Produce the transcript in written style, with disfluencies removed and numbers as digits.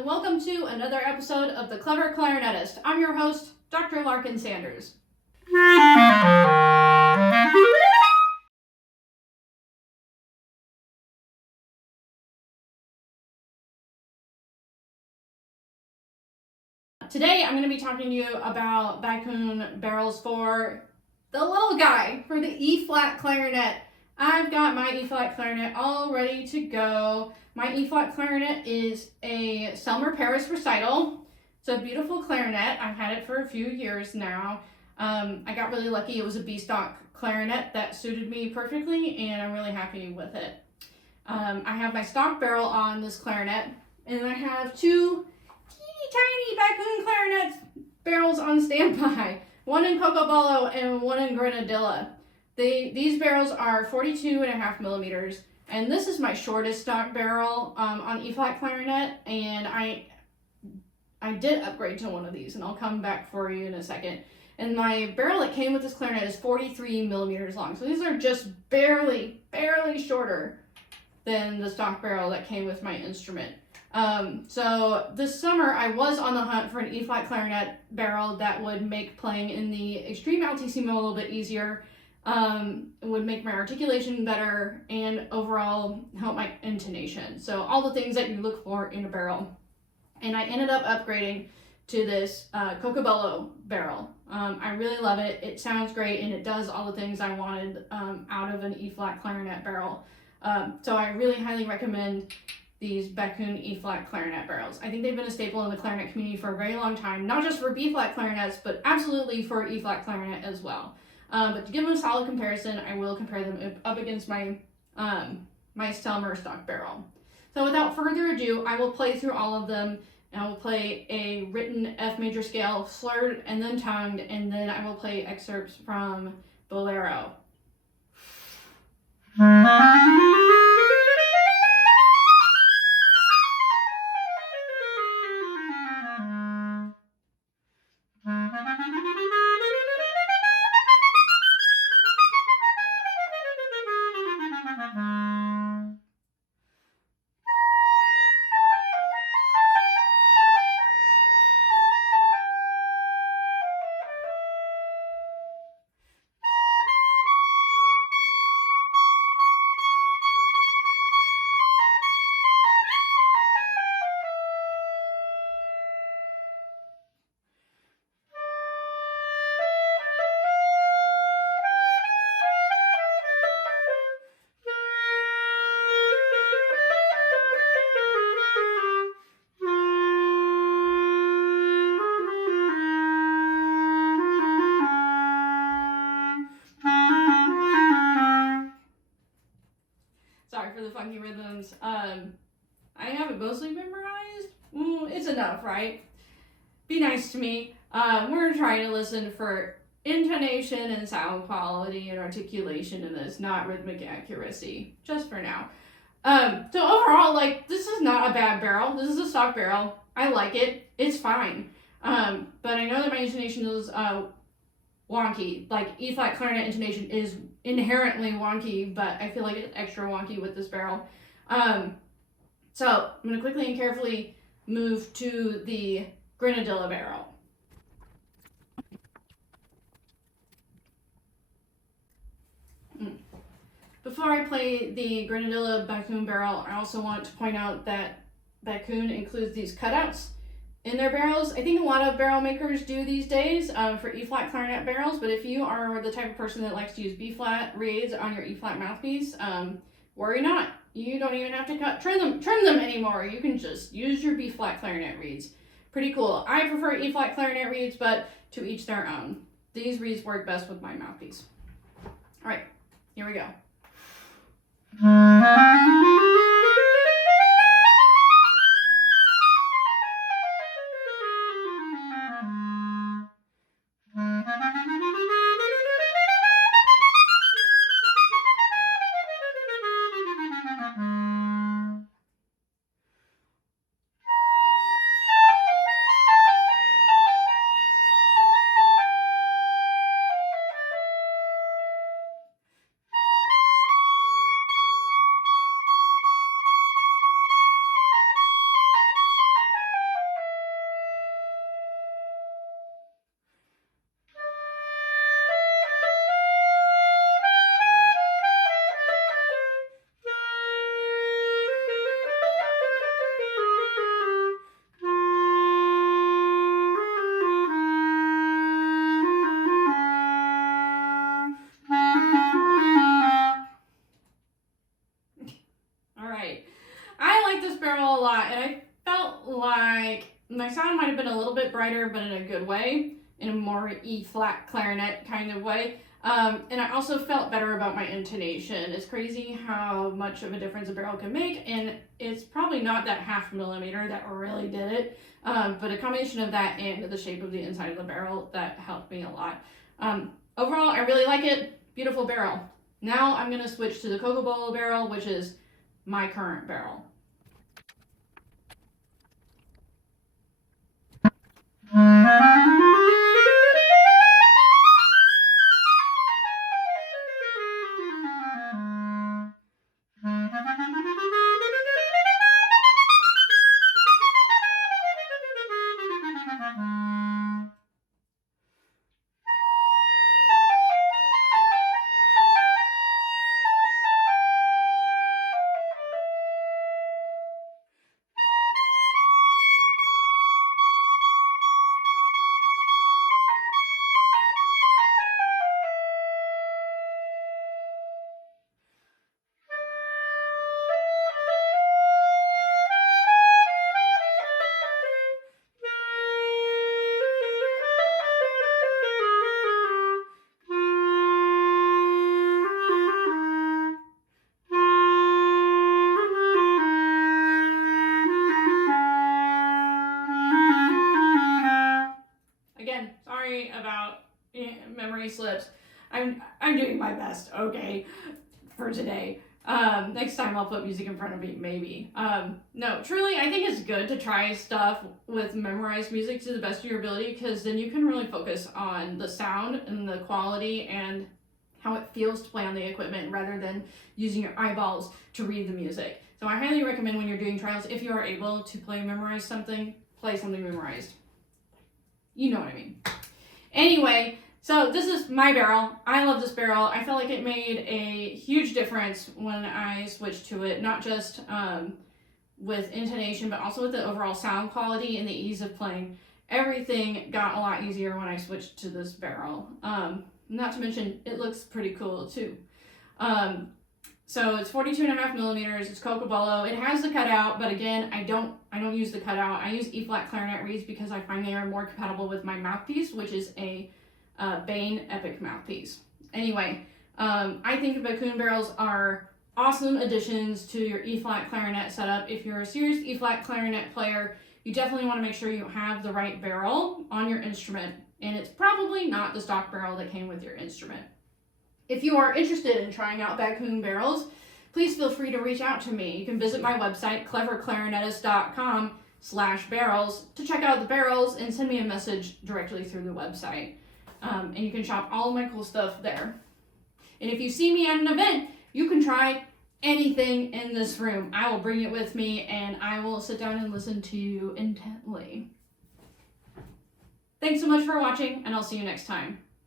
and welcome to another episode of The Clever Clarinetist. I'm your host, Dr. Larkin Sanders. Today I'm going to be talking to you about Backun barrels for the little guy, for the E-flat clarinet. I've got my E-flat clarinet all ready to go. My E-flat clarinet is a Selmer Paris Recital. It's a beautiful clarinet. I've had it for a few years now. I got really lucky. It was a B-stock clarinet that suited me perfectly, and I'm really happy with it. I have my stock barrel on this clarinet, and I have two teeny tiny Backun clarinet barrels on standby. One in cocobolo and one in grenadilla. These barrels are 42.5 millimeters, and this is my shortest stock barrel on E-flat clarinet, and I did upgrade to one of these, and I'll come back for you in a second. And my barrel that came with this clarinet is 43 millimeters long, so these are just barely shorter than the stock barrel that came with my instrument. So this summer I was on the hunt for an E-flat clarinet barrel that would make playing in the extreme altissimo a little bit easier. It would make my articulation better and overall help my intonation. So all the things that you look for in a barrel. And I ended up upgrading to this cocobolo barrel. I really love it. It sounds great and it does all the things I wanted out of an E-flat clarinet barrel. So I really highly recommend these Backun E-flat clarinet barrels. I think they've been a staple in the clarinet community for a very long time, not just for B-flat clarinets, but absolutely for E-flat clarinet as well. But to give them a solid comparison, I will compare them up against my my Selmer stock barrel. So without further ado, I will play through all of them, and I will play a written F major scale, slurred and then tongued, and then I will play excerpts from Bolero. Sorry for the funky rhythms. I have it mostly memorized. It's enough, right? Be nice to me. We're trying to listen for intonation and sound quality and articulation in this, not rhythmic accuracy, just for now. So overall, this is not a bad barrel. This is a stock barrel. I like it. It's fine. But I know that my intonation is wonky. E-flat clarinet intonation is inherently wonky, but I feel like it's extra wonky with this barrel. So I'm going to quickly and carefully move to the grenadilla barrel. Before I play the grenadilla Backun barrel, I also want to point out that Backun includes these cutouts in their barrels. I think a lot of barrel makers do these days for E-flat clarinet barrels, but if you are the type of person that likes to use B-flat reeds on your E-flat mouthpiece, worry not. You don't even have to trim them anymore. You can just use your B-flat clarinet reeds. Pretty cool. I prefer E-flat clarinet reeds, but to each their own. These reeds work best with my mouthpiece. All right, here we go. I felt like my sound might have been a little bit brighter, but in a good way, in a more E-flat clarinet kind of way. And I also felt better about my intonation. It's crazy how much of a difference a barrel can make, and it's probably not that 0.5 millimeter that really did it, but a combination of that and the shape of the inside of the barrel, that helped me a lot. Overall, I really like it. Beautiful barrel. Now I'm going to switch to the cocobolo barrel, which is my current barrel. Again, sorry about memory slips. I'm doing my best, okay, for today. Next time I'll put music in front of me, maybe. No, truly, I think it's good to try stuff with memorized music to the best of your ability, because then you can really focus on the sound and the quality and how it feels to play on the equipment rather than using your eyeballs to read the music. So I highly recommend when you're doing trials, if you are able to memorize something, play something memorized. You know what I mean. Anyway, so this is my barrel. I love this barrel. I felt like it made a huge difference when I switched to it, not just with intonation, but also with the overall sound quality and the ease of playing. Everything got a lot easier when I switched to this barrel. Not to mention, it looks pretty cool too. So it's 42.5 millimeters. It's cocobolo. It has the cutout, but again, I don't use the cutout. I use E-flat clarinet reeds because I find they are more compatible with my mouthpiece, which is a Behn Epic Mouthpiece. Anyway, I think Backun barrels are awesome additions to your E-flat clarinet setup. If you're a serious E-flat clarinet player, you definitely want to make sure you have the right barrel on your instrument, and it's probably not the stock barrel that came with your instrument. If you are interested in trying out Backun barrels, please feel free to reach out to me. You can visit my website, cleverclarinetist.com/barrels, to check out the barrels and send me a message directly through the website. And you can shop all of my cool stuff there. And if you see me at an event, you can try anything in this room. I will bring it with me and I will sit down and listen to you intently. Thanks so much for watching, and I'll see you next time.